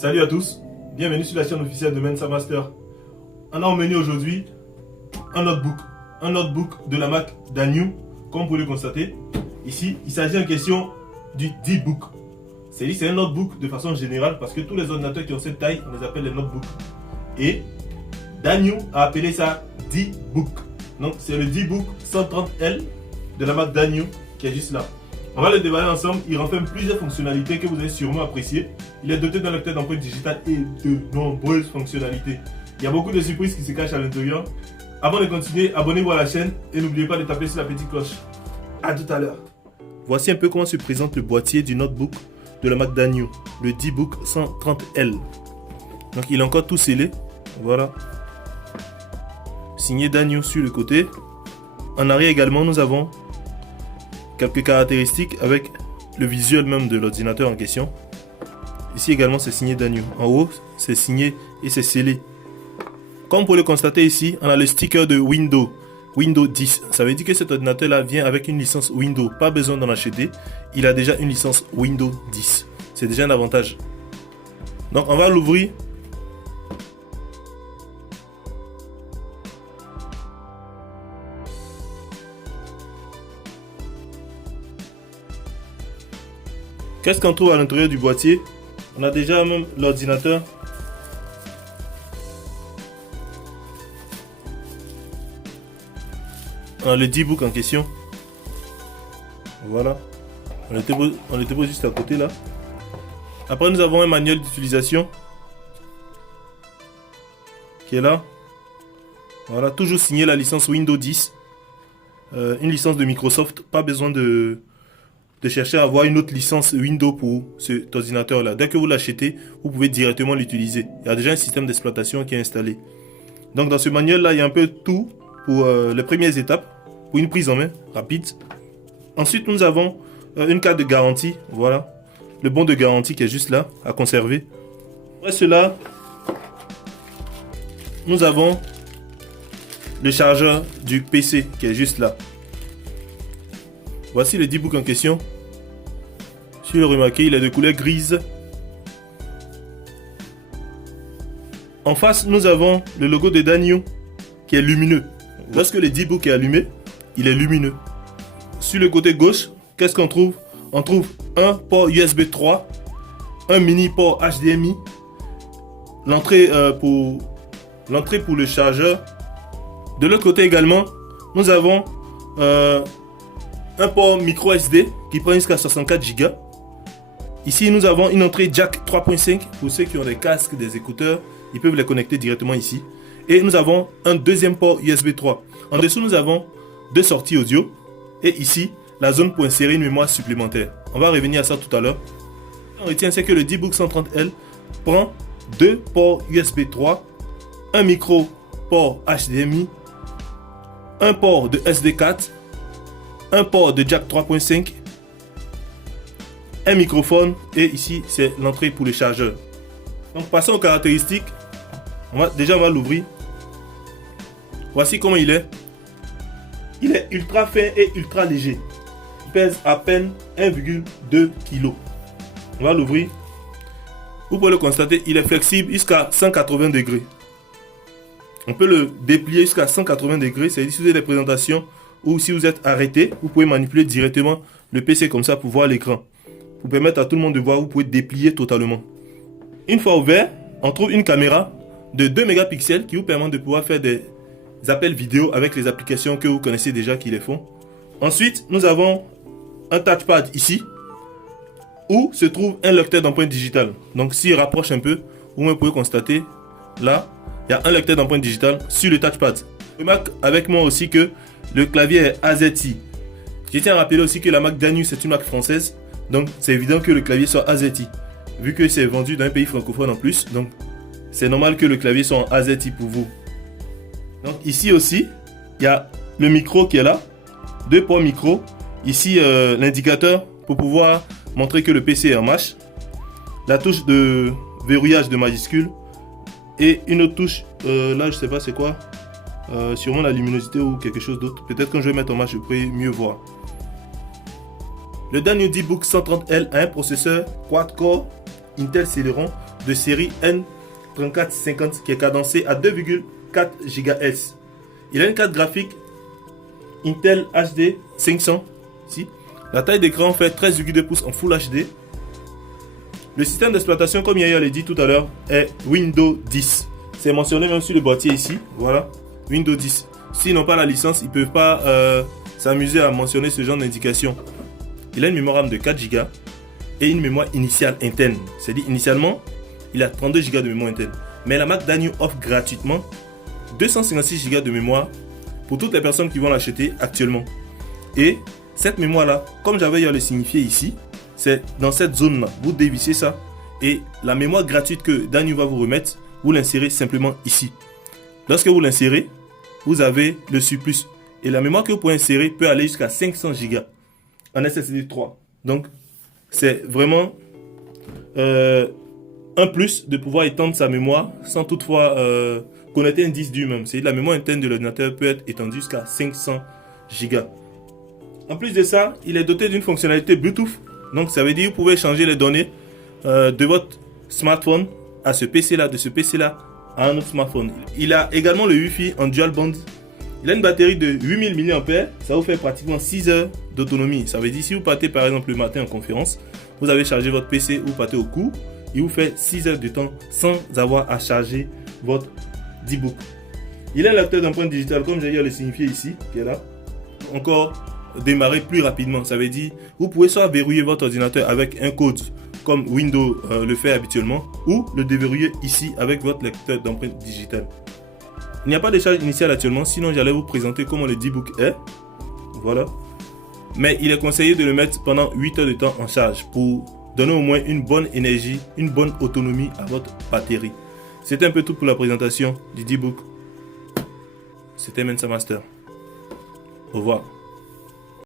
Salut à tous, bienvenue sur la chaîne officielle de Mensa Master. On a au menu aujourd'hui un notebook de la marque Danyu, comme vous pouvez le constater. Ici, il s'agit en question du D-Book. C'est un notebook de façon générale parce que tous les ordinateurs qui ont cette taille, on les appelle les notebooks. Et Danyu a appelé ça D-Book. Donc c'est le D-Book 130L de la marque Danyu qui est juste là. On va le déballer ensemble, il renferme plusieurs fonctionnalités que vous allez sûrement apprécier. Il est doté d'un lecteur d'empreintes digitales et de nombreuses fonctionnalités. Il y a beaucoup de surprises qui se cachent à l'intérieur. Avant de continuer, abonnez-vous à la chaîne et n'oubliez pas de taper sur la petite cloche. A tout à l'heure. Voici un peu comment se présente le boîtier du notebook de la marque Danyu, le D-Book 130L. Donc il est encore tout scellé, voilà. Signé Danyu sur le côté. En arrière également, nous avons quelques caractéristiques avec le visuel même de l'ordinateur en question. Ici également c'est signé Danyu. En haut c'est signé et c'est scellé. Comme vous pouvez le constater ici, on a le sticker de Windows 10. Ça veut dire que cet ordinateur là vient avec une licence Windows. Pas besoin d'en acheter. Il a déjà une licence Windows 10. C'est déjà un avantage. Donc on va l'ouvrir. Qu'est-ce qu'on trouve à l'intérieur du boîtier? On a déjà même l'ordinateur. Le D-Book en question. Voilà. On le dépose juste à côté là. Après nous avons un manuel d'utilisation qui est là. Voilà, toujours signé la licence Windows 10. Une licence de Microsoft. Pas besoin de chercher à avoir une autre licence Windows pour cet ordinateur là. Dès que vous l'achetez, vous pouvez directement l'utiliser. Il y a déjà un système d'exploitation qui est installé. Donc dans ce manuel là, il y a un peu tout pour les premières étapes, pour une prise en main rapide. Ensuite nous avons une carte de garantie, voilà. Le bon de garantie qui est juste là, à conserver. Après cela, nous avons le chargeur du PC qui est juste là. Voici le D-Book en question. Si vous le remarquez, il est de couleur grise. En face, nous avons le logo de Danyu qui est lumineux. Lorsque le D-Book est allumé, il est lumineux. Sur le côté gauche, qu'est-ce qu'on trouve? On trouve un port USB 3, un mini port HDMI, l'entrée pour le chargeur. De l'autre côté également, nous avons un port micro SD qui prend jusqu'à 64 Go. Ici, nous avons une entrée jack 3.5 pour ceux qui ont des casques, des écouteurs. Ils peuvent les connecter directement ici. Et nous avons un deuxième port USB 3. En dessous, nous avons deux sorties audio. Et ici, la zone pour insérer une mémoire supplémentaire. On va revenir à ça tout à l'heure. On retient, c'est que le D-Book 130L prend deux ports USB 3, un micro port HDMI, un port de SD4, un port de jack 3.5, un microphone et ici c'est l'entrée pour le chargeur. Donc passons aux caractéristiques. On va l'ouvrir. Voici comment il est. Il est ultra fin et ultra léger. Il pèse à peine 1,2 kg. On va l'ouvrir. Vous pouvez le constater, il est flexible jusqu'à 180 degrés. On peut le déplier jusqu'à 180 degrés. C'est-à-dire si vous avez des présentations ou si vous êtes arrêté, vous pouvez manipuler directement le PC comme ça pour voir l'écran. Pour permettre à tout le monde de voir, vous pouvez déplier totalement. Une fois ouvert, on trouve une caméra de 2 mégapixels qui vous permet de pouvoir faire des appels vidéo avec les applications que vous connaissez déjà qui les font. Ensuite, nous avons un touchpad ici où se trouve un lecteur d'empreintes digitales. Donc s'il rapproche un peu, vous pouvez constater là, il y a un lecteur d'empreintes digitales sur le touchpad. Remarque avec moi aussi que le clavier est AZI. Je tiens à rappeler aussi que la marque Danyu c'est une marque française. Donc c'est évident que le clavier soit AZI. Vu que c'est vendu dans un pays francophone en plus. Donc c'est normal que le clavier soit en AZI pour vous. Donc ici aussi, il y a le micro qui est là. Deux ports micro. Ici l'indicateur pour pouvoir montrer que le PC est en marche. La touche de verrouillage de majuscule. Et une autre touche, là je sais pas c'est quoi. Sûrement la luminosité ou quelque chose d'autre. Peut-être quand je vais mettre en marche, je pourrai mieux voir. Le Danyu D-Book 130L a un processeur quad-core Intel Celeron de série N3450 qui est cadencé à 2,4 GHz. Il a une carte graphique Intel HD 500. Ici. La taille d'écran fait 13,2 pouces en Full HD. Le système d'exploitation, comme Yaya l'a dit tout à l'heure, est Windows 10. C'est mentionné même sur le boîtier ici. Voilà, Windows 10. S'ils n'ont pas la licence, ils ne peuvent pas s'amuser à mentionner ce genre d'indication. Il a une mémoire RAM de 4 Go et une mémoire initiale interne. C'est-à-dire, initialement, il a 32 Go de mémoire interne. Mais la Mac Danio offre gratuitement 256 Go de mémoire pour toutes les personnes qui vont l'acheter actuellement. Et cette mémoire-là, comme j'avais à le signifier ici, c'est dans cette zone-là. Vous dévissez ça et la mémoire gratuite que Danio va vous remettre, vous l'insérez simplement ici. Lorsque vous l'insérez, vous avez le surplus. Et la mémoire que vous pouvez insérer peut aller jusqu'à 500 Go en SSD 3. Donc, c'est vraiment un plus de pouvoir étendre sa mémoire sans toutefois connecter un disque dur même. C'est-à-dire la mémoire interne de l'ordinateur peut être étendue jusqu'à 500 Go. En plus de ça, il est doté d'une fonctionnalité Bluetooth. Donc, ça veut dire que vous pouvez changer les données de votre smartphone à ce PC-là, de ce PC-là à un autre smartphone. Il a également le Wi-Fi en dual band. Il a une batterie de 8000 mAh. Ça vous fait pratiquement 6 heures d'autonomie. Ça veut dire si vous partez par exemple le matin en conférence, vous avez chargé votre PC ou vous partez au cours, il vous fait 6 heures de temps sans avoir à charger votre D-Book. Il a un lecteur d'empreintes digitales, comme j'ai dit à le signifier ici, qui est là. Encore démarrer plus rapidement. Ça veut dire vous pouvez soit verrouiller votre ordinateur avec un code comme Windows le fait habituellement, ou le déverrouiller ici avec votre lecteur d'empreintes digitales. Il n'y a pas de charge initiale actuellement, sinon j'allais vous présenter comment le D-Book est. Voilà. Mais il est conseillé de le mettre pendant 8 heures de temps en charge pour donner au moins une bonne énergie, une bonne autonomie à votre batterie. C'était un peu tout pour la présentation du D-Book. C'était Mensa Master. Au revoir.